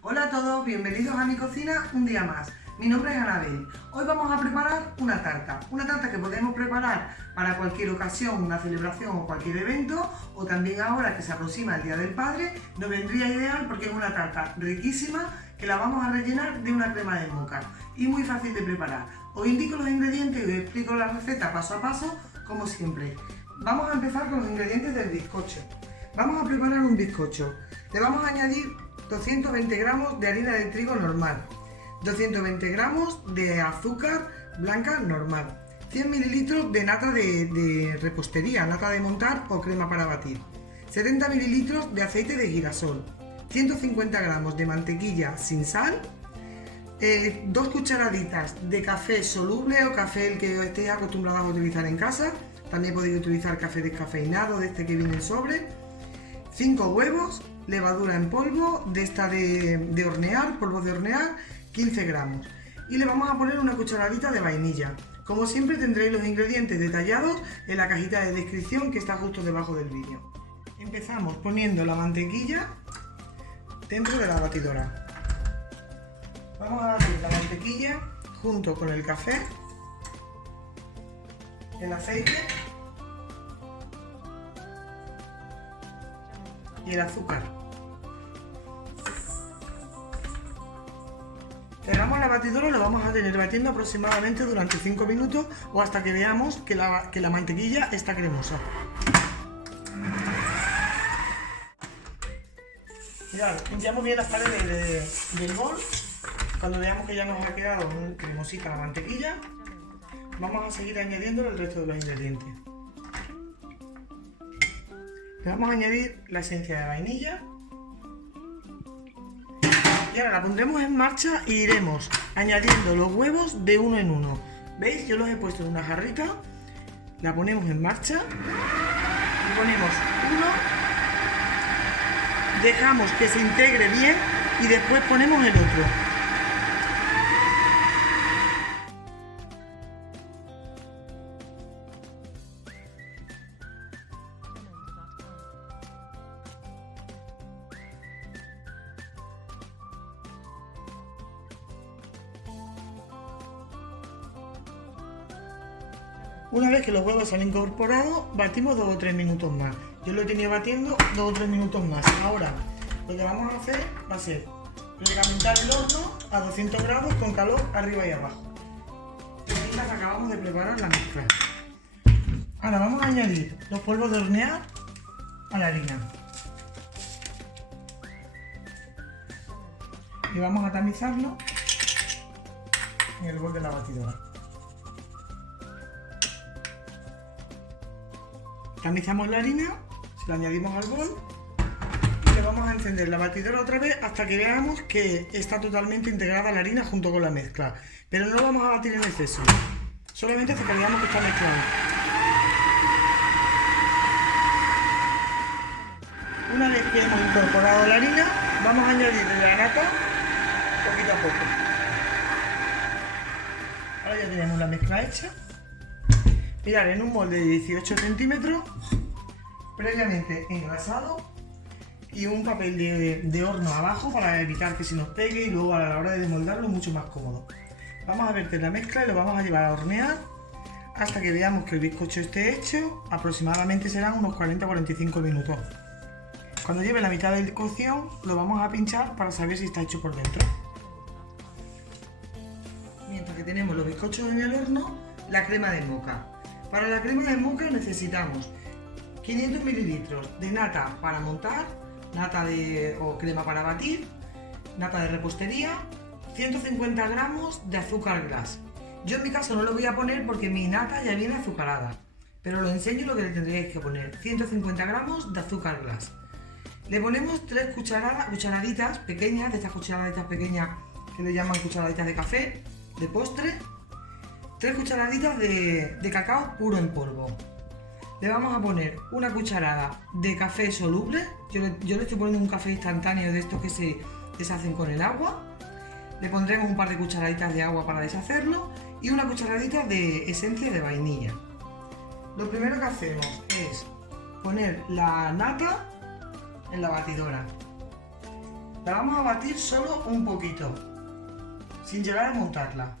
Hola a todos, bienvenidos a mi cocina un día más. Mi nombre es Anabel. Hoy vamos a preparar una tarta que podemos preparar para cualquier ocasión, una celebración o cualquier evento, o también ahora que se aproxima el Día del Padre, nos vendría ideal porque es una tarta riquísima que la vamos a rellenar de una crema de moca y muy fácil de preparar. Os indico los ingredientes y os explico la receta paso a paso, como siempre. Vamos a empezar con los ingredientes del bizcocho. Vamos a preparar un bizcocho. Le vamos a añadir 220 gramos de harina de trigo normal, 220 gramos de azúcar blanca normal, 100 mililitros de nata de repostería, nata de montar o crema para batir, 70 mililitros de aceite de girasol, 150 gramos de mantequilla sin sal, 2 cucharaditas de café soluble o café el que estéis acostumbrados a utilizar en casa. También podéis utilizar café descafeinado, de este que viene en sobre, 5 huevos, levadura en polvo, de esta de hornear, polvo de hornear, 15 gramos. Y le vamos a poner una cucharadita de vainilla. Como siempre tendréis los ingredientes detallados en la cajita de descripción que está justo debajo del vídeo. Empezamos poniendo la mantequilla dentro de la batidora. Vamos a batir la mantequilla junto con el café, el aceite y el azúcar. Cerramos la batidora y lo vamos a tener batiendo aproximadamente durante 5 minutos o hasta que veamos que la mantequilla está cremosa. Mirad, limpiamos bien las paredes del bol. Cuando veamos que ya nos ha quedado cremosita la mantequilla, vamos a seguir añadiendo el resto de los ingredientes. Le vamos a añadir la esencia de vainilla. Y ahora la pondremos en marcha e iremos añadiendo los huevos de uno en uno. ¿Veis? Yo los he puesto en una jarrita. La ponemos en marcha. Y ponemos uno. Dejamos que se integre bien y después ponemos el otro. Una vez que los huevos se han incorporado, batimos 2 o 3 minutos más. Yo lo he tenido batiendo 2 o 3 minutos más. Ahora, lo que vamos a hacer va a ser recalentar el horno a 200 grados con calor arriba y abajo. Mientras acabamos de preparar la mezcla. Ahora vamos a añadir los polvos de hornear a la harina. Y vamos a tamizarlo en el bol de la batidora. Tamizamos la harina, se la añadimos al bol y le vamos a encender la batidora otra vez hasta que veamos que está totalmente integrada la harina junto con la mezcla. Pero no lo vamos a batir en exceso, solamente hasta que veamos que está mezclado. Una vez que hemos incorporado la harina, vamos a añadirle la nata poquito a poco. Ahora ya tenemos la mezcla hecha. Mirad, en un molde de 18 centímetros, previamente engrasado, y un papel de horno abajo para evitar que se nos pegue y luego a la hora de desmoldarlo mucho más cómodo. Vamos a verter la mezcla y lo vamos a llevar a hornear hasta que veamos que el bizcocho esté hecho. Aproximadamente serán unos 40-45 minutos. Cuando lleve la mitad de cocción lo vamos a pinchar para saber si está hecho por dentro. Mientras que tenemos los bizcochos en el horno, la crema de moca. Para la crema de moca necesitamos 500 mililitros de nata para montar, nata o crema para batir, nata de repostería, 150 gramos de azúcar glass. Yo en mi caso no lo voy a poner porque mi nata ya viene azucarada, pero os enseño lo que le tendríais que poner: 150 gramos de azúcar glass. Le ponemos 3 cucharaditas pequeñas, de estas cucharaditas pequeñas que le llaman cucharaditas de café, de postre. 3 cucharaditas de cacao puro en polvo. Le vamos a poner una cucharada de café soluble. Yo le estoy poniendo un café instantáneo de estos que se deshacen con el agua. Le pondremos un par de cucharaditas de agua para deshacerlo y una cucharadita de esencia de vainilla. Lo primero que hacemos es poner la nata en la batidora. La vamos a batir solo un poquito, sin llegar a montarla.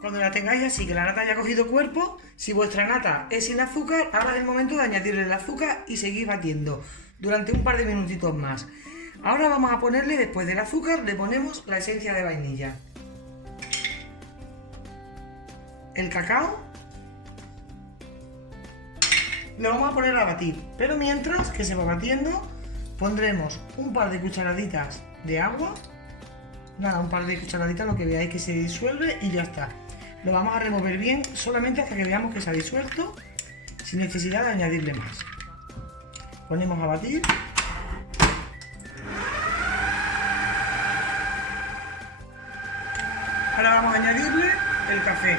Cuando la tengáis así, que la nata haya cogido cuerpo, si vuestra nata es sin azúcar, ahora es el momento de añadirle el azúcar y seguir batiendo durante un par de minutitos más. Ahora vamos a ponerle, después del azúcar, le ponemos la esencia de vainilla, el cacao, lo vamos a poner a batir, pero mientras que se va batiendo, pondremos un par de cucharaditas de agua, nada, un par de cucharaditas, lo que veáis que se disuelve y ya está. Lo vamos a remover bien, solamente hasta que veamos que se ha disuelto, sin necesidad de añadirle más. Ponemos a batir. Ahora vamos a añadirle el café.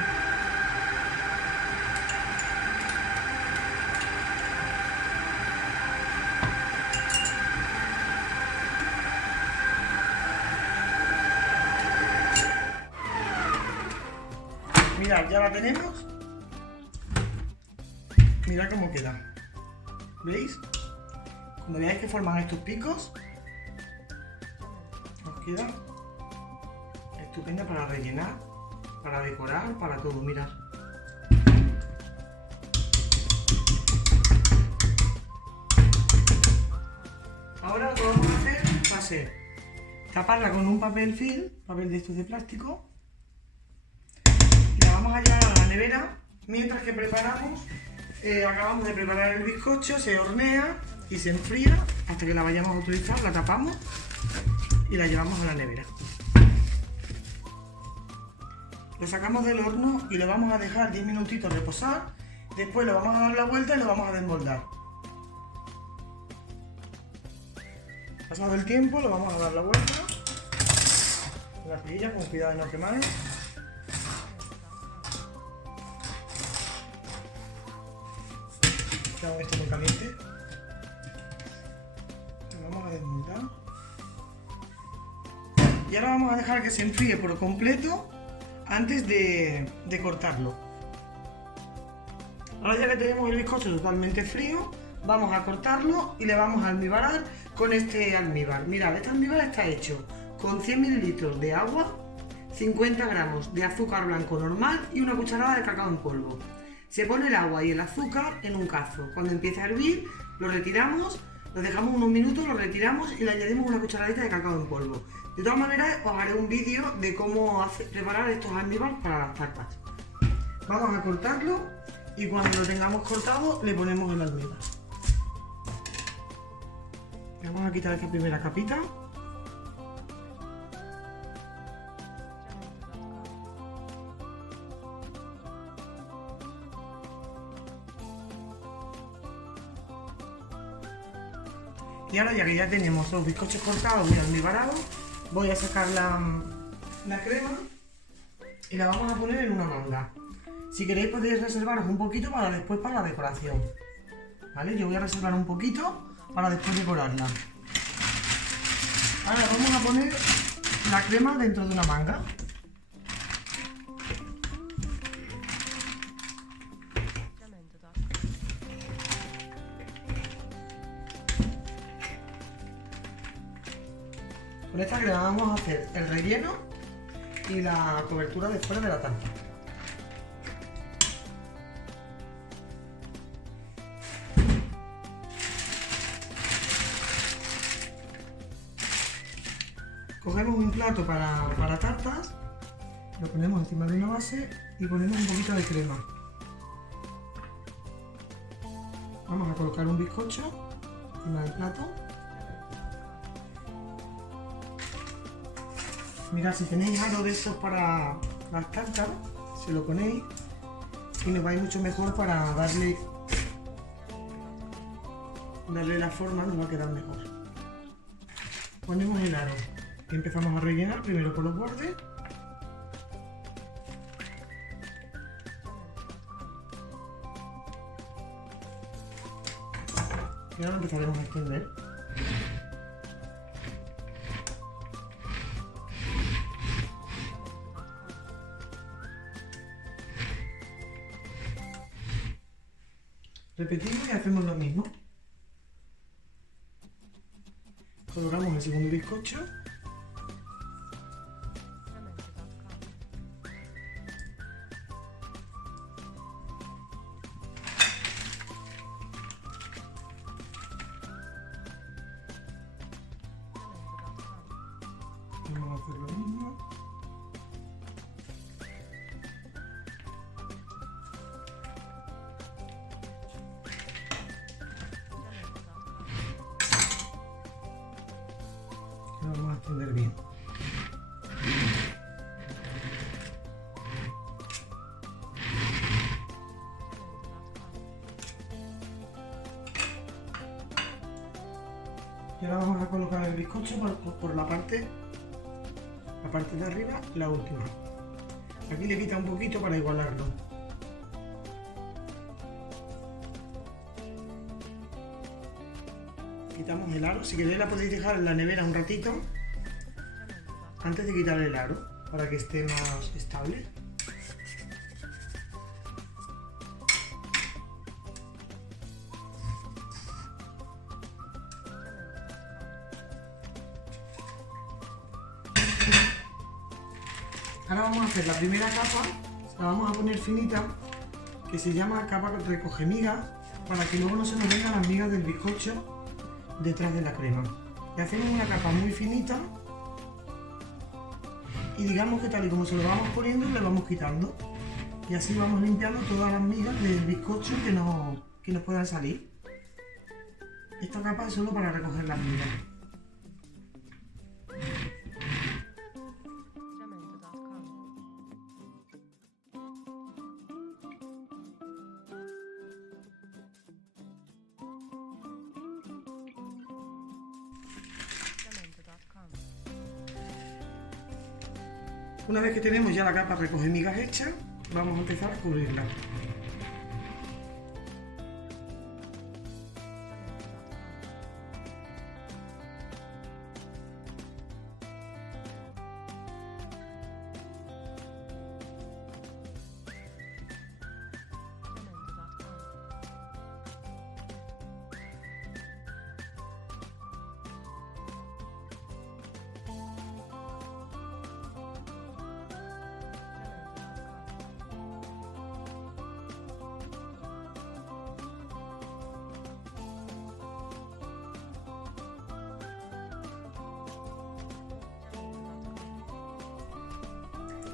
Mirad, ya la tenemos. Mirad cómo queda. ¿Veis? Cuando veáis que forman estos picos, os queda estupenda para rellenar, para decorar, para todo. Mirad. Ahora lo que vamos a hacer va a ser taparla con un papel film, papel de estos de plástico. Vamos a llevar a la nevera mientras que preparamos, acabamos de preparar el bizcocho, se hornea y se enfría hasta que la vayamos a utilizar, la tapamos y la llevamos a la nevera. Lo sacamos del horno y lo vamos a dejar 10 minutitos reposar, después lo vamos a dar la vuelta y lo vamos a desmoldar. Pasado el tiempo lo vamos a dar la vuelta con la perilla, con cuidado de no quemar. Esto muy caliente. Lo vamos a desmoldar. Y ahora vamos a dejar que se enfríe por completo antes de cortarlo. Ahora ya que tenemos el bizcocho totalmente frío, vamos a cortarlo y le vamos a almibarar con este almíbar. Mirad, este almíbar está hecho con 100 mililitros de agua, 50 gramos de azúcar blanco normal y una cucharada de cacao en polvo. Se pone el agua y el azúcar en un cazo. Cuando empiece a hervir, lo retiramos, lo dejamos unos minutos, lo retiramos y le añadimos una cucharadita de cacao en polvo. De todas maneras, os haré un vídeo de cómo preparar estos almíbar para las tartas. Vamos a cortarlo y cuando lo tengamos cortado, le ponemos el almíbar. Vamos a quitar esta primera capita. Y ahora ya que ya tenemos los bizcochos cortados y almibarados, voy a sacar la crema y la vamos a poner en una manga. Si queréis podéis reservaros un poquito para después para la decoración. ¿Vale? Yo voy a reservar un poquito para después decorarla. Ahora vamos a poner la crema dentro de una manga. Con esta crema vamos a hacer el relleno y la cobertura de fuera de la tarta. Cogemos un plato para tartas, lo ponemos encima de una base y ponemos un poquito de crema. Vamos a colocar un bizcocho encima del plato. Mirad, si tenéis aro de estos para las tartas, se lo ponéis y nos va a ir mucho mejor para darle la forma, nos va a quedar mejor. Ponemos el aro y empezamos a rellenar primero por los bordes. Y ahora empezaremos a extender. Repetimos y hacemos lo mismo. Colocamos el segundo bizcocho. Vamos a hacer lo mismo. Lo vamos a extender bien. Y ahora vamos a colocar el bizcocho por la parte de arriba, la última. Aquí le quita un poquito para igualarlo. Quitamos el aro. Si queréis la podéis dejar en la nevera un ratito antes de quitar el aro para que esté más estable. Ahora vamos a hacer la primera capa, la vamos a poner finita, que se llama capa recoge migas, para que luego no se nos vengan las migas del bizcocho detrás de la crema. Le hacemos una capa muy finita y digamos que tal y como se lo vamos poniendo le vamos quitando. Y así vamos limpiando todas las migas del bizcocho que nos puedan salir. Esta capa es solo para recoger las migas. Una vez que tenemos ya la capa recoge migas hecha, vamos a empezar a cubrirla.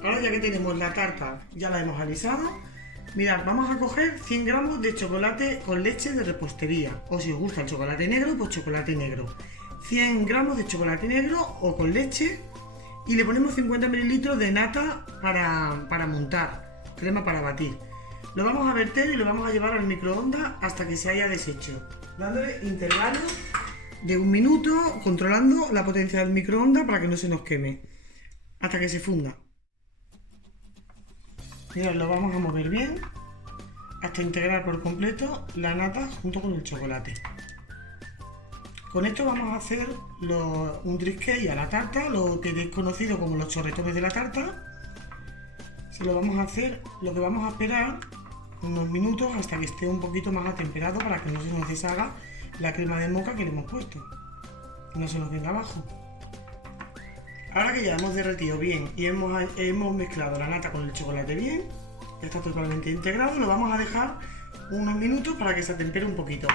Ahora ya que tenemos la tarta, ya la hemos alisado, mirad, vamos a coger 100 gramos de chocolate con leche de repostería, o si os gusta el chocolate negro, pues chocolate negro. 100 gramos de chocolate negro o con leche y le ponemos 50 mililitros de nata para montar, crema para batir. Lo vamos a verter y lo vamos a llevar al microondas hasta que se haya deshecho, dándole intervalos de 1 minuto, controlando la potencia del microondas para que no se nos queme, hasta que se funda. Mirad, lo vamos a mover bien hasta integrar por completo la nata junto con el chocolate. Con esto vamos a hacer un drip cake a la tarta, lo que es conocido como los chorretones de la tarta. Se lo vamos a hacer, lo que vamos a esperar unos minutos hasta que esté un poquito más atemperado para que no se nos deshaga la crema de moca que le hemos puesto, que no se nos venga abajo. Ahora que ya hemos derretido bien y hemos mezclado la nata con el chocolate bien, ya está totalmente integrado, lo vamos a dejar unos minutos para que se atempere un poquito.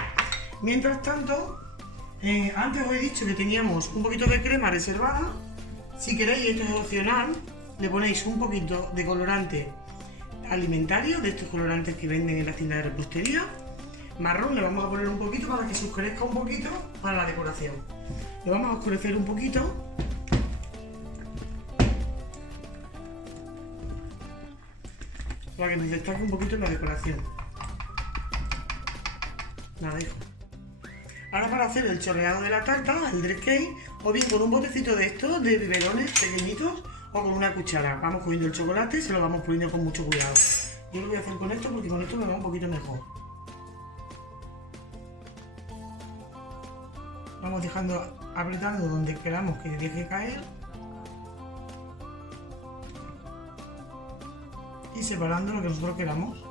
Mientras tanto, antes os he dicho que teníamos un poquito de crema reservada. Si queréis, esto es opcional, le ponéis un poquito de colorante alimentario, de estos colorantes que venden en las tiendas de repostería. Marrón le vamos a poner un poquito para que se oscurezca un poquito para la decoración. Lo vamos a oscurecer un poquito. Para que nos destaque un poquito en la decoración. La dejo. Ahora para hacer el chorreado de la tarta, el dress cake, o bien con un botecito de estos, de biberones pequeñitos, o con una cuchara. Vamos cogiendo el chocolate y se lo vamos poniendo con mucho cuidado. Yo lo voy a hacer con esto porque con esto me va un poquito mejor. Vamos dejando, apretando donde queramos que deje caer. Y separando lo que nosotros queramos.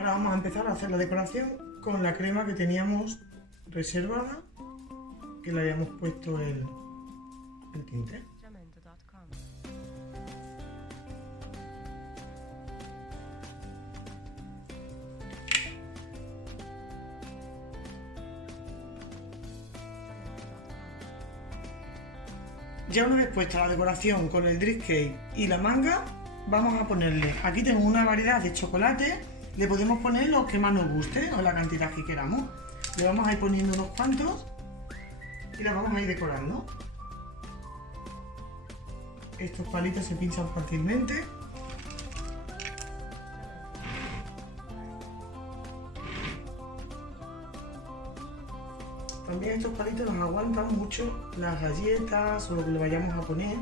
Ahora vamos a empezar a hacer la decoración con la crema que teníamos reservada, que le habíamos puesto el tinte. Ya una vez puesta la decoración con el drip cake y la manga, vamos a ponerle, aquí tengo una variedad de chocolate, le podemos poner los que más nos guste o la cantidad que queramos. Le vamos a ir poniendo unos cuantos y la vamos a ir decorando. Estos palitos se pinchan fácilmente. También estos palitos nos aguantan mucho las galletas o lo que le vayamos a poner.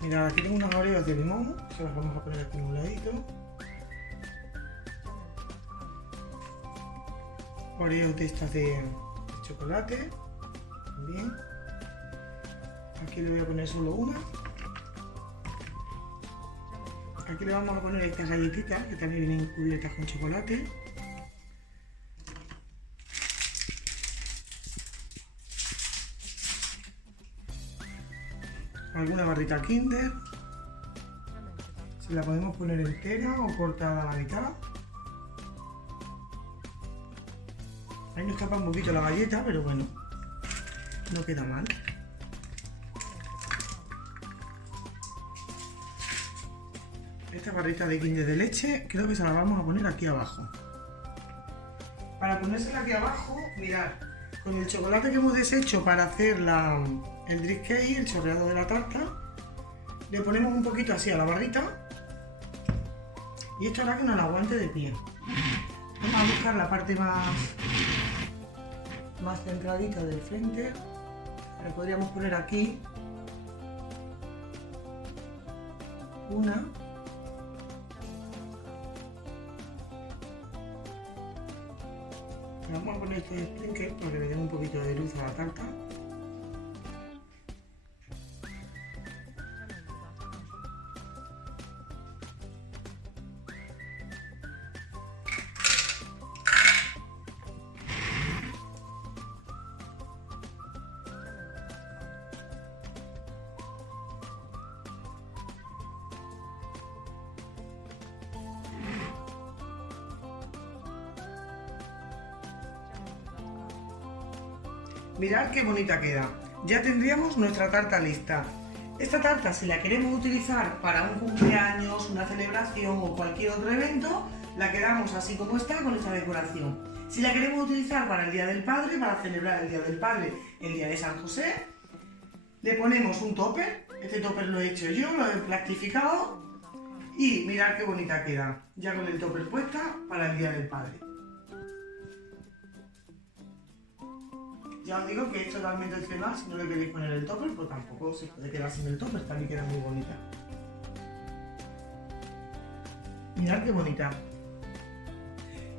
Mirad, aquí tengo unas oreos de limón, se las vamos a poner aquí en un ladito. Oreos de estas de chocolate, también. Aquí le voy a poner solo una. Aquí le vamos a poner estas galletitas que también vienen cubiertas con chocolate. Alguna barrita Kinder. Se la podemos poner entera o cortada a la mitad. Ahí nos tapa un poquito la galleta, pero bueno, no queda mal. Esta barrita de Kinder de leche creo que se la vamos a poner aquí abajo. Para ponérsela aquí abajo, mirad, con el chocolate que hemos deshecho para hacer el drip cake, el chorreado de la tarta, le ponemos un poquito así a la barrita y esto hará que nos la aguante de pie. Vamos a buscar la parte más centradita del frente. Le podríamos poner aquí una. Vamos a poner este sprinkle para que le den un poquito de luz a la tarta. Mirad qué bonita queda. Ya tendríamos nuestra tarta lista. Esta tarta, si la queremos utilizar para un cumpleaños, una celebración o cualquier otro evento, la quedamos así como está con esta decoración. Si la queremos utilizar para el Día del Padre, para celebrar el Día del Padre, el Día de San José, le ponemos un topper. Este topper lo he hecho yo, lo he plastificado y mirad qué bonita queda. Ya con el topper puesta para el Día del Padre. Ya os digo que es totalmente opcional, si no le queréis poner el topper, pues tampoco se puede quedar sin el topper, también queda muy bonita. Mirad qué bonita.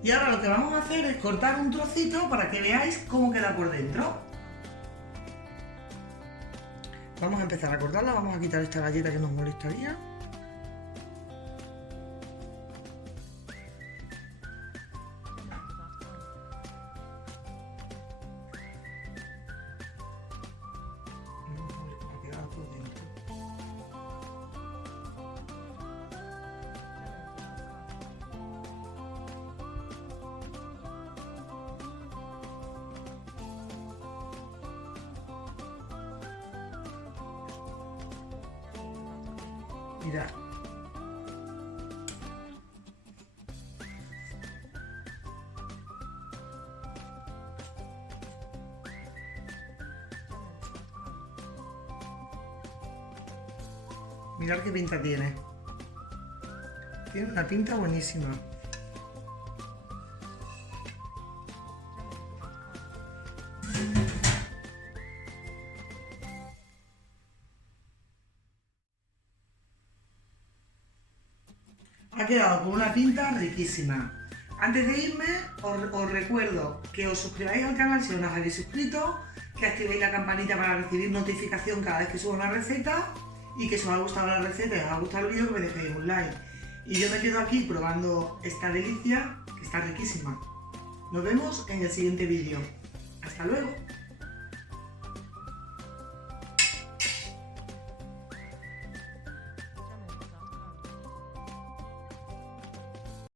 Y ahora lo que vamos a hacer es cortar un trocito para que veáis cómo queda por dentro. Vamos a empezar a cortarla, vamos a quitar esta galleta que nos molestaría. Mirad. Mirad qué pinta tiene. Tiene una pinta buenísima. Ha quedado con una pinta riquísima. Antes de irme, os recuerdo que os suscribáis al canal si no os habéis suscrito, que activéis la campanita para recibir notificación cada vez que subo una receta y que si os ha gustado la receta y os ha gustado el vídeo, que me dejéis un like. Y yo me quedo aquí probando esta delicia, que está riquísima. Nos vemos en el siguiente vídeo. ¡Hasta luego!